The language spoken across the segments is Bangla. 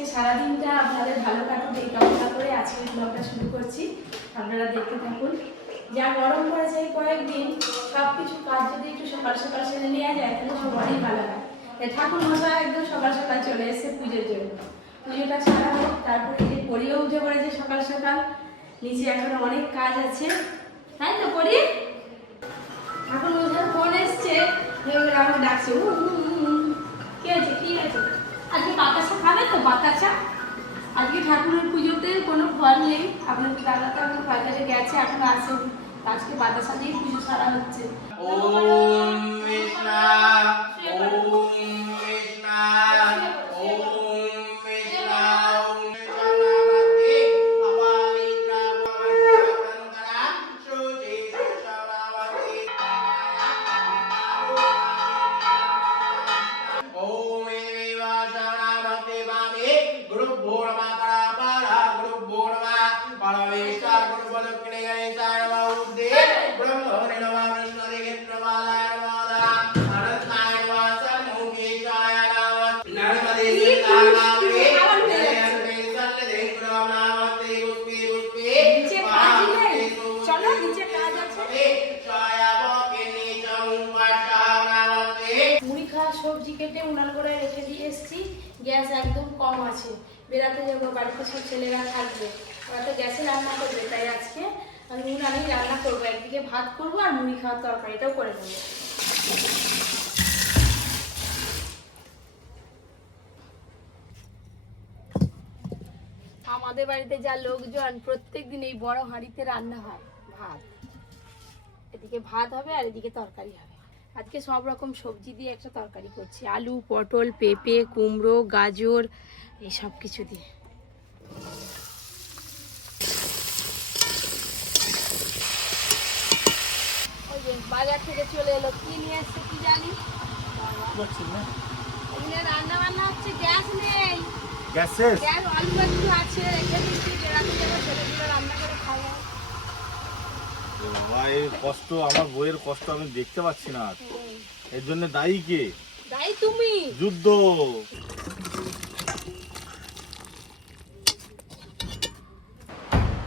আজকে সারাদিনটা আপনাদের ভালো কাটুক এই কামনা করে আজকের ব্লগটা শুরু করছি। আপনারা দেখতে থাকুন। যা গরম পড়েছে এই কয়েকদিন, সব কিছু কাজ যদি একটু সকাল সকাল সেরে নেওয়া যায় তাহলে সবারই ভালো হয়। ঠাকুর মশাই একদম সকাল সকাল চলে এসেছে পুজোর জন্য। পুজোটা সারা হোক, তারপরে যে পরিও উঠে পড়েছে সকাল সকাল। নিচে এখন অনেক কাজ আছে, তাই তো পরি? ঠাকুর মশাই ফোন এসছে, আমাকে ডাকছে। কি আছে কি আছে? আজকে বাতাসা খাবে তো? বাতাসা আজকে ঠাকুরের পুজোতে কোনো ফল নেই। আপনার দাদা তো এখন বাজারে গেছে, এখন আসে। আজকে বাতাসা দিয়ে পুজো সারা হচ্ছে। ওম কৃষ্ণা ওম কৃষ্ণা ওম কৃষ্ণা ওম শরণাগতি ভবানিকা ভবন্তরা সুচি শরণাগতি ওম এবা শরণাগতি বামে গুরুভ্যো নমঃ পরাপরা গুরুভ্যো নমঃ পরমেশ্বর গুরুভ্যো দক্ষিণে গণেশায় নমঃ উদ্দে ব্রহ্মো নমঃ বিষ্ণুদেবে প্রবালায় নমঃ আনন্দায় নমঃ সম্মুখীশায় নমঃ নর্মদে সিদ্ধাঙ্গে জয়ন্তে সল্লদে প্রণামতে পুষ্পে পুষ্পে নিচে কাজ নেই, চলো নিচে কাজ আছে। মুড়ি খাওয়া সবজি কেটে উনান করে রেখে দিয়ে এসেছি। গ্যাস একদম কম আছে, বেড়াতে যাবো, বাড়িতে সব ছেলেরা থাকবে, ওরা তো গ্যাসে রান্না করবে। তাই আজকে আমি উনানেই রান্না করবো, একদিকে ভাত করবো আর মুড়ি খাওয়ার তরকারিটাও করে নেবো। আমাদের বাড়িতে যা লোকজন, প্রত্যেকদিন এই বড় হাঁড়িতে রান্না হয় ভাত। এদিকে ভাত হবে আর এদিকে তরকারি হবে। আজকে সব রকম সবজি দিয়ে একটা তরকারি করছি, আলু, পটল, পেঁপে, কুমড়ো, গাজর, এই সব কিছু দিয়ে। ওই যে বাজার থেকে চলে এলো, কি নিয়ে এসছে কি জানি। এখানে রান্না বান্না হচ্ছে, গ্যাস নেই। গ্যাস শেষ? গ্যাস অল্প একটু আছে, রেখে দিচ্ছি, বেড়াতে যাবো, ছেলেগুলো রান্না করে খাওয়া। বাবা, এই কষ্ট, আমার বইয়ের কষ্ট আমি দেখতে পাচ্ছি না। এর জন্য দায়ী কে? দায়ী তুমি। যুদ্ধ।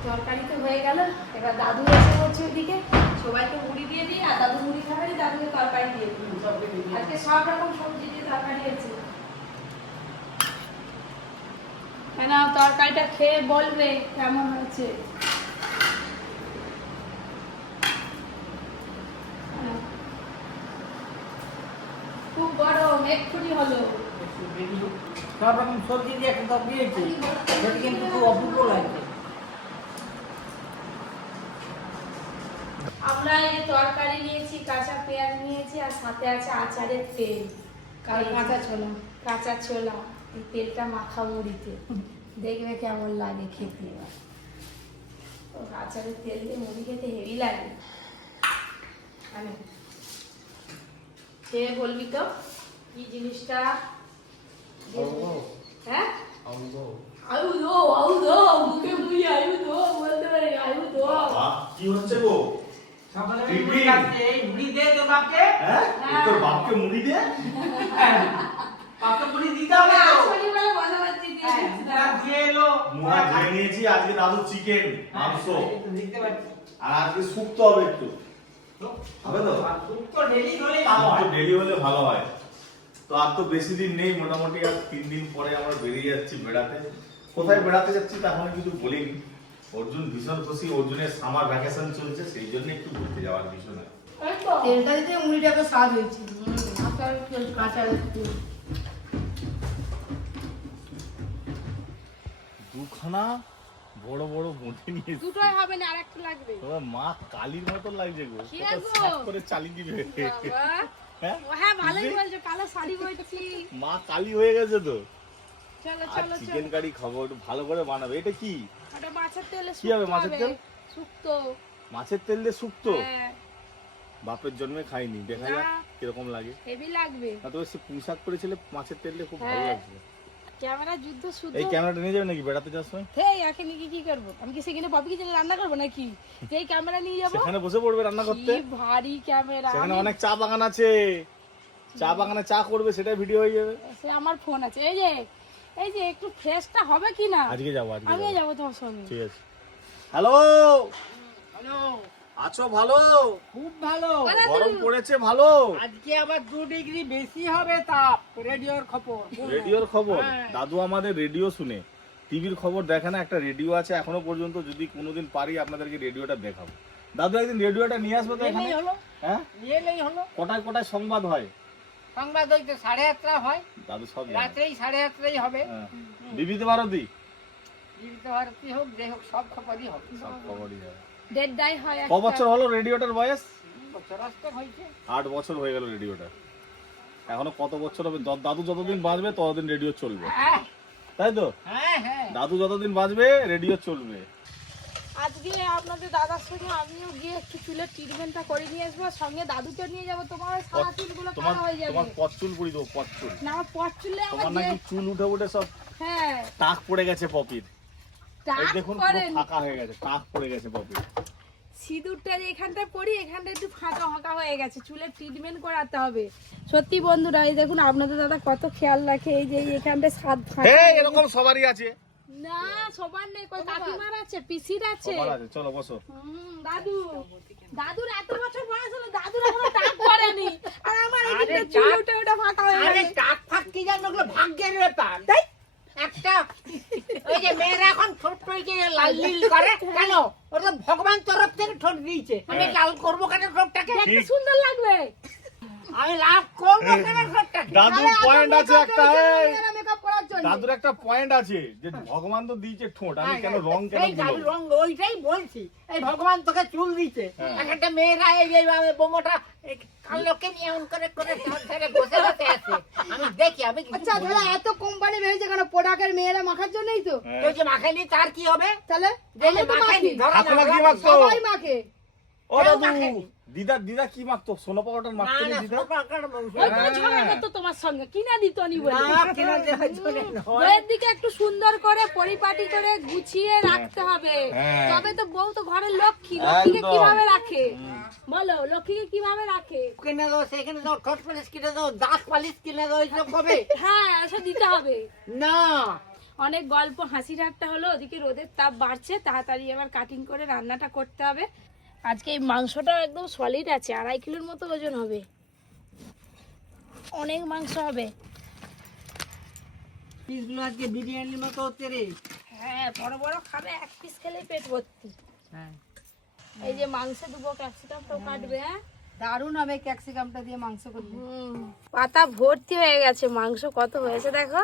তরকারি তো হয়ে গেল, এবার দাদু এসে করছে ওইদিকে। সবাইকে মুড়ি দিয়ে দিই, আর দাদু মুড়ি খাবে, দাদুকে তরকারি দিয়ে দিই। আজকে সব রকম সবজি দিয়ে তরকারি হয়েছে। কেন তরকারিটা খেয়ে বলবে কেমন হয়েছে। খুব গরম, এক্ষুনি হলো। সব রকম সবজি দিয়ে একটা তরকারি হয়েছে, সেটা কিন্তু খুব অপূর্ব লাগছে। আমরা এই তরকারি নিয়েছি, কাঁচা পেঁয়াজ নিয়েছি, আর সাথে আছে আচারের তেল। কাঁচা ছোলা, কাঁচা ছোলা। এই তেলটা মাখা মুড়িতে, দেখবে কেমন লাগে খেতে। এবার ও আচারের তেল দিয়ে মুড়ি খেতে হেভি লাগে। খেয়ে বলবি তো কি জিনিসটা। হ্যাঁ, আয়ু দো, আয়ু দো, মুখে মুড়ি আয়ু দো বলতে পারে, আয়ু দো। কি হচ্ছে গো? সকালে টিফিন। মুড়ি খাচ্ছে, এই মুড়ি দে তোর বাপকে। হ্যাঁ, তোর বাপকে মুড়ি দে। বাপকে মুড়ি দিতে হবে তো। আসলে বলে বলা হচ্ছে তারা দিয়ে এলো। মুড়ি খেয়ে নিয়েছি, আজকে দাদু চিকেন মাংস, দেখতে পাচ্ছি। আর আজকে শুক্তো হবে একটু। হবে তো? শুক্তো ডেলি হলেই ভালো হয়। ডেলি হলে ভালো হয়। তো আর তো বেশি দিন নেই, মোটামুটি আর 3 দিন পরে আমরা বেরিয়ে যাচ্ছি বেড়াতে। কোথায় বেড়াতে যাচ্ছি তা এখন কিছু বলিনি। অর্জুন ভীষণ খুশি, অর্জুনের সামার ভ্যাকেশন চলছে, সেই জন্য একটু ঘুরতে যাওয়ার বিষয়। তেলটা দিতে মুড়িটাকে স্বাদ হয়েছে। কাঁচা দুখানা বড় বড় মুঠি নিয়ে দুটোই হবে না, আরেকটু লাগবে। তোমার মা কালীর মতো লাগছে গো, কি কত গো? সাত করে চালিয়ে দিবে। বাবা, হ্যাঁ হ্যাঁ ভালোই বলছো, কালো শাড়ি পরছি। মা কালী হয়ে গেছে তো। চলো আর চলো চিকেন চলো। কারি খাবো, একটু ভালো করে বানাবে। এটা কি? ওটা মাছের তেলে কি হবে মাছের তেল? শুক্তো। মাছের তেল দিয়ে শুক্তো? হ্যাঁ, বাপের জন্মে খাইনি, দেখা যাক না। কিরকম লাগে। হেভি লাগবে। না তো সে পুঁশাক করেছিলে মাছের তেল দিয়ে, খুব ভালো হ্যাঁ। লাগছে। ক্যামেরা যুদ্ধ শুদ্ধ। এই ক্যামেরাটা নিয়ে যাবে নাকি বেড়াতে যাওয়ার সময়? হেই, এখন কি করব? আমি কি সেখানে বাপিকে জন্য রান্না করব নাকি? যেই ক্যামেরা নিয়ে যাব, সেখানে বসে পড়বে রান্না করতে। কি ভারী ক্যামেরা। সেখানে অনেক চা বাগান আছে, চা বাগানে চা করবে, সেটা ভিডিও হয়ে যাবে। সে আমার ফোন আছে, এই যে এই যে একটু ফ্রেশটা হবে কি না? আজকে যাবো আমিও যাবো তোমার সঙ্গে। ঠিক আছে। হ্যালো, হ্যালো, আছো ভালো? খুব ভালো। গরম পড়েছে ভালো। আজকে আবার 2 ডিগ্রি বেশি হবে তাপ। রেডিওর খবর। রেডিওর খবর? হ্যাঁ। দাদু আমাদের রেডিও শুনে, টিভির খবর দেখে না। একটা রেডিও আছে এখনো পর্যন্ত, যদি কোনোদিন পারি আপনাদেরকে রেডিওটা দেখাবো। দাদু একদিন রেডিওটা নিয়ে আসবে তো এখানে? এলেই হলো, হ্যাঁ, এলেই হলো। কটায় কটায় সংবাদ হয়? সংবাদ ওই তো 7:30 হয়, দাদু সব জানে। রাত্রেই 7:30 হবে। হ্যাঁ। বিবিধ ভারতী জীবিত ভারতী হোক, যে হোক, সব খবরই হবে। সব খবরই হয়। ডেড ডাই হয় ক একটা। বছর হলো রেডিওটার বয়স? বছরাস্ত হয়েছে। 8 বছর হয়ে গেল রেডিওটা। এখনো কত বছর হবে? দাদু যতদিন বাঁচবে ততদিন রেডিও চলবে, হ্যাঁ তাই তো? হ্যাঁ হ্যাঁ। দাদু যতদিন বাঁচবে রেডিও চলবে। আজকে আপনাদের দাদার সঙ্গে আমিও গিয়ে একটু চুলের ট্রিটমেন্টটা করে নিয়ে আসবো, সঙ্গে দাদুকে নিয়ে যাবো। তোমার সারা চুলগুলো তোমার কালো হয়ে যাবে। তোমার পচুল পুরি দেবো, পচুল। না আমার পট চুলে তোমার আমার নাকি চুল উঠে উঠে সব হ্যাঁ টাক পড়ে গেছে পপির। এই টাক দেখুন পুরো করেন। ফাঁকা হয়ে গেছে, টাক পড়ে গেছে পপির। সিঁদুরটা যে এখানটায় পরি, এখানটা একটু ফাঁকা ফাঁকা হয়ে গেছে। চুলের ট্রিটমেন্ট করাতে হবে। সত্যি বন্ধুরা, এই দেখুন আপনাদের দাদা কত খেয়াল রাখে। এই যে এইখানটায় সাদ ফাঁকা হ্যাঁ, হয়ে এরকম সবারই আছে। গেছে। না সবার নেই, কই কাকিমার আছে, পিসির আছে। সবার আছে। চলো বসো। দাদুর এত বছর বয়স হলো, দাদুর এখনো টাক পড়েনি। আর আমার এই আরে দিকটা চুল টাক- উঠে উঠে ফাঁকা হয়ে আরে গেছে। টাক ফাক কি জানো, ওগুলো ভাগ্যের ব্যাপার। একটা ওই যে মেয়েরা এখন ঠোঁট টইকে লাল নীল করে কেন? ওটা ভগবান তরফ থেকে ঠোঁট দিয়েছে। আমি লাল করবো কেন ঠোঁটটাকে? দেখতে সুন্দর লাগবে। আমি লাভ করবো কেন ঠোঁটটাকে? দাদুর পয়েন্ট আছে একটা। এই, মেকআপ করার জন্য। দাদুর একটা পয়েন্ট আছে যে ভগবান তো দিয়েছে ঠোঁট, আমি কেন রং কেন এই দাদু দিল? রং ওইটাই বলছি। এই ভগবান তোকে চুল দিয়েছে, হ্যাঁ। একটা মেয়েরা এই যে বোমোটা কালোকে নিয়ে এমন করে করে ঠোঁট ধরে বসে বসে আছে। আমি দেখি, আমি কিছু আচ্ছা বলি তাহলে না। এত কোম্পানি বেরিয়েছে কেন? প্রোডাক্টের মেয়েরা মাখার জন্যই তো। হ্যাঁ। কেউ যে মাখায়নি তার কি হবে? তাহলে যে আমি তো মাখায়নি, মাখি। ধরো না, ঠাকুমা কি ধরো না। মাখতো? সবাই মাখে। ও কেউ দাদু, মাখেনি। দিদা কি মাখতো? সোনা পাউডার না মাখতো না না, দিদা? সব আকার বংশ। ওই কোনো ঝগড়া করতো তোমার সঙ্গে, কিনা দিত নি বলে। না, কিনা দেওয়ার জন্য নয়। বইয়ের দিকে একটু সুন্দর করে পরিপাটি করে গুছিয়ে রাখতে হবে। হ্যাঁ। তবে তো বউ তো ঘরের লক্ষ্মী, লক্ষ্মীকে একদম। কিভাবে রাখে বলো, লক্ষ্মীকে কিভাবে রাখে? কিনে দাও, সেখানে দাও, ঠোঁট পালিশ কিনে দাও, দাঁত পালিশ কিনে দাও, এইসব কবে? হ্যাঁ এসব দিতে হবে। না, অনেক গল্প হাসি ঠাট্টা হলো, ওদিকে রোদের তাপ বাড়ছে, তাড়াতাড়ি এবার কাটিং করে রান্নাটা করতে হবে। আজকে এই মাংসটাও একদম সলিড আছে, 2.5 কিলোর মতো ওজন হবে, অনেক মাংস হবে। পিসগুলো আজকে বিরিয়ানির মতো হচ্ছে রে। হ্যাঁ বড় বড় খাবে, এক পিস খেলে পেট ভর্তি। হ্যাঁ। এই যে মাংস দুবো, ক্যাপসিকামটাও কাটবে। হ্যাঁ দারুণ হবে ক্যাপসিকামটা দিয়ে মাংস করলে। পাতা ভর্তি হয়ে গেছে, মাংস কত হয়েছে দেখো।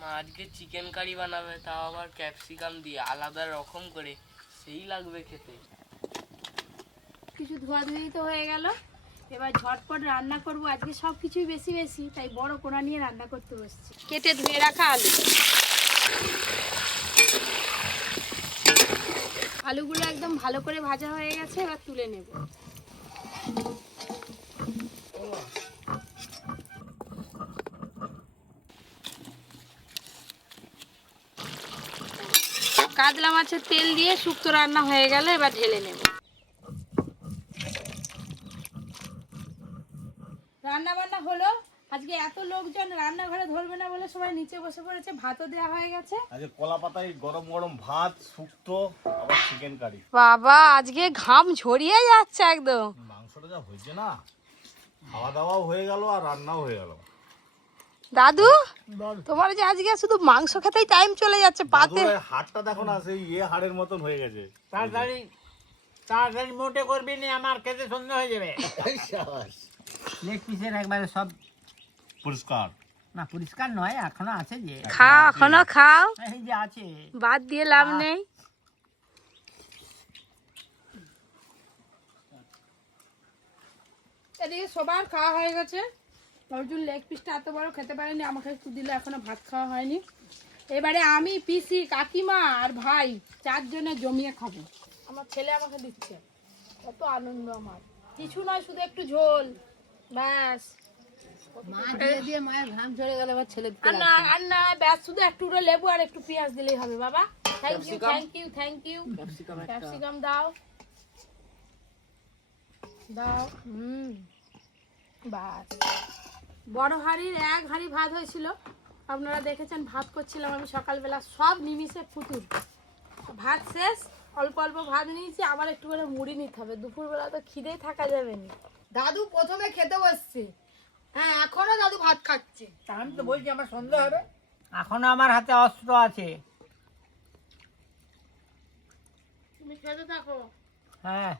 মা আজকে চিকেন কারি বানাবে, তাও আবার ক্যাপসিকাম দিয়ে আলাদা রকম করে, সেই লাগবে খেতে। কিছু ধোয়াধুয়ি তো হয়ে গেল, এবার ঝটপট রান্না করব। আজকে সব কিছুই বেশি বেশি, তাই বড় কোনা নিয়ে রান্না করতে বসছি। কেটে ধুয়ে রাখা আলু, আলুগুলো একদম ভালো করে ভাজা হয়ে গেছে, এবার তুলে নেব। কাতলা মাছের তেল দিয়ে শুক্তো রান্না হয়ে গেল, এবার ঢেলে নেব। রান্না বান্না হলো। আজকে এত লোকজন রান্নাঘরে ধরবে না বলে সবাই নিচে বসে পড়েছে, ভাতও দেওয়া হয়ে গেছে। আজকে কলা পাতায় গরম গরম ভাত, শুক্তো, আবার চিকেন কারি। বাবা আজকে ঘাম ঝরিয়ে যাচ্ছে একদম। মাংসটা যা হয়েছে না, খাওয়া দাওয়াও হয়ে গেল আর রান্নাও হয়ে গেল। দাদু তোমার যে আজকে শুধু মাংস খেতেই টাইম চলে যাচ্ছে পাতে। দাদুর এই হাড়টা দেখো না, সেই হাড়ের মতন হয়ে গেছে। তাড়াতাড়ি তাড়াতাড়ি মোটে করবি না, আমার খেতে সন্ধ্যা হয়ে যাবে। লেগ পিসের একবারে সব পরিষ্কার। না, পরিষ্কার নয়, এখনো আছে যে। খাও এখনো খাও, এই যে আছে। বাদ দিয়ে লাভ নেই। এদিকে সবার খাওয়া হয়ে গেছে। অর্জুন লেগ পিসটা এত বড় খেতে পারেনি, আমাকে একটু দিলে, এখনো ভাত খাওয়া হয়নি। এবারে আমি, পিসি, কাকিমা আর ভাই 4 জনে জমিয়ে খাবো। আমার ছেলে আমাকে দিচ্ছে, কত আনন্দ আমার। কিছু নয়, শুধু একটু ঝোল ব্যাস। মা দিয়ে দিয়ে মায়ের ঘাম ঝরে গেল, এবার ছেলে আর না ব্যাস, শুধু একটু লেবু আর একটু পেঁয়াজ দিলেই হবে বাবা। Thank you thank you thank you. Capsicum দাও দাও। বাস বড় হাঁড়ির 1 হাঁড়ি ভাত হয়েছিল, আপনারা দেখেছেন। ভাত করছিলাম আমি সকালবেলা, সব নিমিষে ফুতুর। ভাত শেষ, অল্প অল্প ভাত নিয়েছি, আবার একটু করে মুড়ি নিতে হবে। দুপুরবেলা তো খিদেই থাকা যাবে না। দাদু প্রথমে খেতে বসছে, হ্যাঁ এখনো দাদু ভাত খাচ্ছে। আমি তো বলছি আমার সন্দেহ হবে। এখনো আমার হাতে অস্ত্র আছে। তুমি খেতে থাকো। হ্যাঁ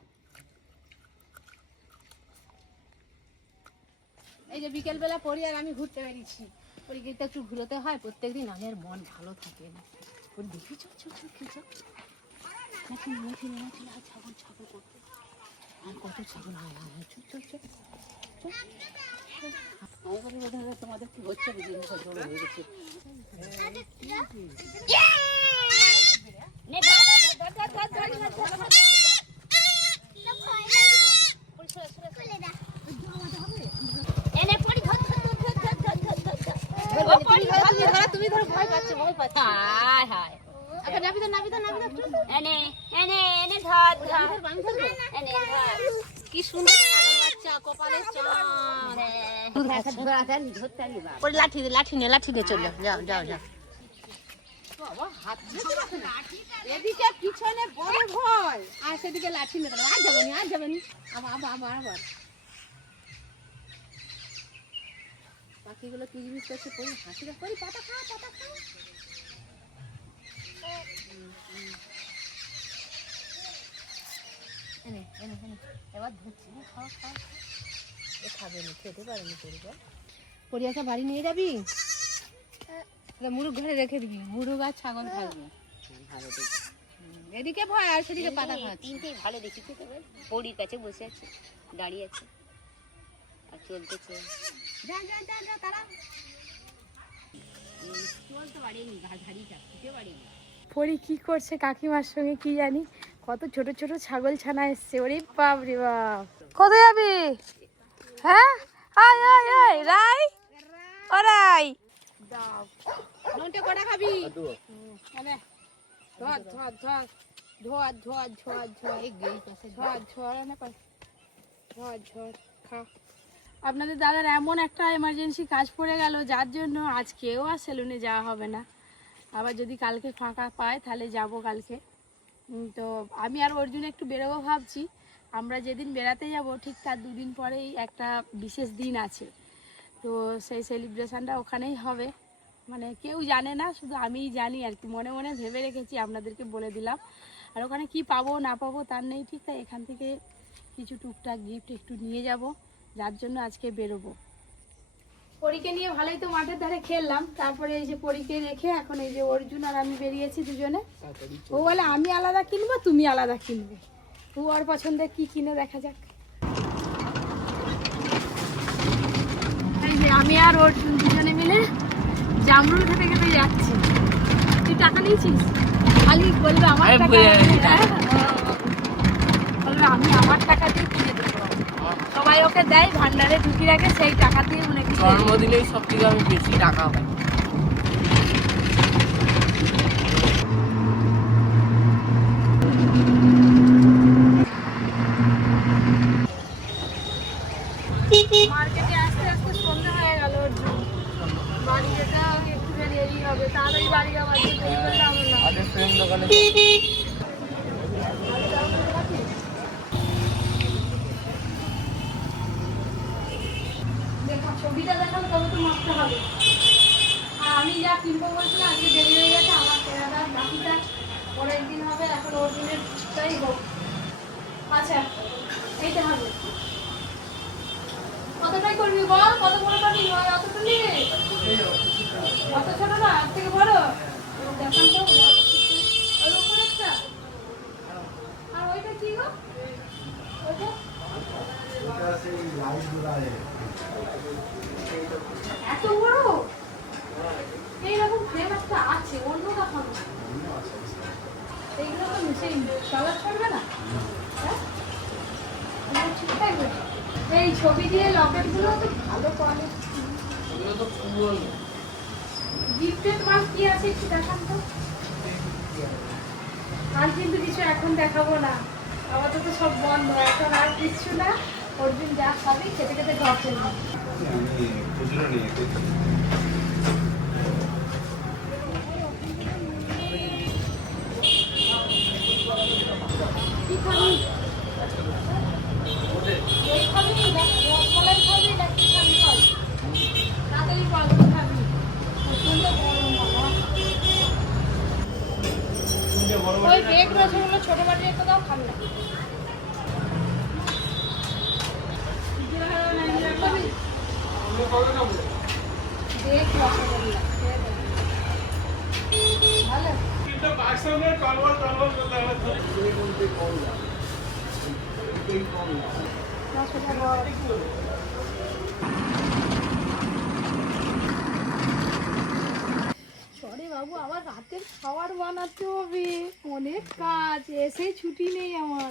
এই যে বিকেলবেলা পড়ি আর আমি ঘুরতে বেরিয়েছি। পরীকে তো একটু ঘুরোতে হয় প্রত্যেকদিন, আমার মন ভালো থাকে না। ওর দেখি চল চল চল খেয়ে ছাগল ছাগল করতে আর কত ছাগল হয় চল চল চল তোমাদের কি হচ্ছে বুঝি জড়ো হয়ে গেছে। তুমি ধরো ভয় পাচ্ছে ভয় পাচ্ছে। হায় হায় আচ্ছা নাবি তো নাবি তো নাবি তো এনে এনে এনে ধর ধর আমি ধরবো এনে ধর। কি সুন্দর ছাগল বাচ্চা কপালে চাঁদ। ধরতে আনি বাবা ওই লাঠি দে লাঠি নে চল যাও যাও যাও। বাবা হাত এদিকে পিছনে বড় ভয় আর সেদিকে লাঠি নিয়ে গেল। আর যাবেনি আবার আবার আবার পাখিগুলো কিজমিজ করছে। কই হাসিটা কই পাতা খা পাতা খা। এনে এনে এনে এবার ধরছি খাও খাও। এ খাবে না, খেতে পারেনি পরিবার। পরিয়াকে বাড়ি নিয়ে যাবি, মুরগ ঘরে রেখে দিবি, মুরগ আর ছাগল থাকবে। ভালো দেখি এদিকে ভয় আর সেদিকে পাতা খাচ্ছে। তিনটেই ভালো দেখি পরির কাছে বসে আছে, দাঁড়িয়ে আছে আর চলতেছে। যা যা যা যা তারা চলতে পারেনি, ঘাড় ঝাড়িয়ে উঠতে পারেনি। পরি কি করছে কাকিমার সঙ্গে কি জানি, কত ছোট ছোট ছাগল ছানা এসছে। ওরে বাপ রে বাপ, কোথায় যাবি? হ্যাঁ আয় আয় আয় রাই ও রাই দাও নন্টে কটা খাবি? আরে ধর ধর ধর ধর ধর ধর ধর এই গেই পাশে ধর ধর না পাশ ধর ধর খা। আপনাদের দাদার এমন একটা এমার্জেন্সি কাজ পড়ে গেল, যার জন্য আজকেও আর সেলুনে যাওয়া হবে না। আবার যদি কালকে ফাঁকা পায় তাহলে যাব কালকে। তো আমি আর অর্জুন একটু বেরোবো ভাবছি। আমরা যেদিন বেড়াতে যাব ঠিক তার 2 দিন পরেই একটা বিশেষ দিন আছে, তো সেই সেলিব্রেশনটা ওখানেই হবে। মানে কেউ জানে না, শুধু আমিই জানি আর কি। মনে মনে ভেবে রেখেছি, আপনাদেরকে বলে দিলাম। আর ওখানে কি পাবো না পাবো তার নেই ঠিক, তাই এখান থেকে কিছু টুকটাক গিফট একটু নিয়ে যাব, যার জন্য আজকে বেরোবো। পরীকে নিয়ে ভালোই তো মাঠের ধারে খেললাম, তারপরে এই যে পরীকে রেখে এখন এই যে অর্জুন আর আমি বেরিয়েছি দুজনে। ও বলে আমি আলাদা কিনবো, তুমি আলাদা কিনবে। ও ওর পছন্দের কি কিনে দেখা যাক। এই যে আমি আর অর্জুন দুজনে মিলে জামরুল খেতে খেতে যাচ্ছি। তুই টাকা নিয়েছিস? খালি বলবে আমার টাকা, বলবে আমি আমার টাকা দিয়ে কিনে দেবো। সবাই ওকে দেয়, ভান্ডারে ঢুকি রাখে, সেই টাকা দিয়ে মনে কি জন্মদিনেই সব থেকে আমি বেশি টাকা পাই। মার্কেটে আস্তে আস্তে সন্ধ্যা হয়ে গেল। অর্জুন বাড়ি যেতে হবে, একটুখানি দেরি হবে, তাড়াতাড়ি বাড়ি যাওয়া দেরি করলে হবে না। আগে ফ্রেম দোকানে দেখো ছবিটা দেখাও, তবে তো মাপতে হবে। আর আমি যা কিনবো বলছিলাম আজকে দেরি হয়ে গেছে, আমার কেনাটা বাকিটা পরের দিন হবে। এখন অর্জুনের তাই হোক। আচ্ছা এইটা হবে, কতটাই করবি বল? কত বড় পাবি? অতটা নিয়ে অত ছোট না, আর থেকে বড় দেখান তো। ওর উপরে একটা, আর ওইটা কি গো? ওইটা এত বড়? এইরকম ফ্রেম একটা আছে, অন্য দেখাবো। এইগুলো তো সেই কালার ছাড়বে না, হ্যাঁ ঠিক থাকবে। এই ছবি দিয়ে লকেটগুলো তো ভালো কোয়ালিটি। ওগুলো তো পুরনো। গিফটের মাল কি আছে একটু দেখান তো। আর কিন্তু কিছু এখন দেখাবো না, আপাতত সব বন্ধ, এখন আর কিছু না। অর্জুন যা খাবি খেতে খেতে ঘর চলবে। আমি খুচরো নিয়ে কি খাবি? দই খাবি, রসমালাই খাবি, না কি খাবি বল? তাড়াতাড়ি বল কি খাবি? প্রচন্ড গরম বাবা। ওই বেগ রসগুলো ছোট বাটি একটা দাও, খাবি না। বেগ রসগোল্লা ভালো। সরে বাবু, আবার রাতের খাবার বানাতে হবে, অনেক কাজ, এসে ছুটি নেই আমার।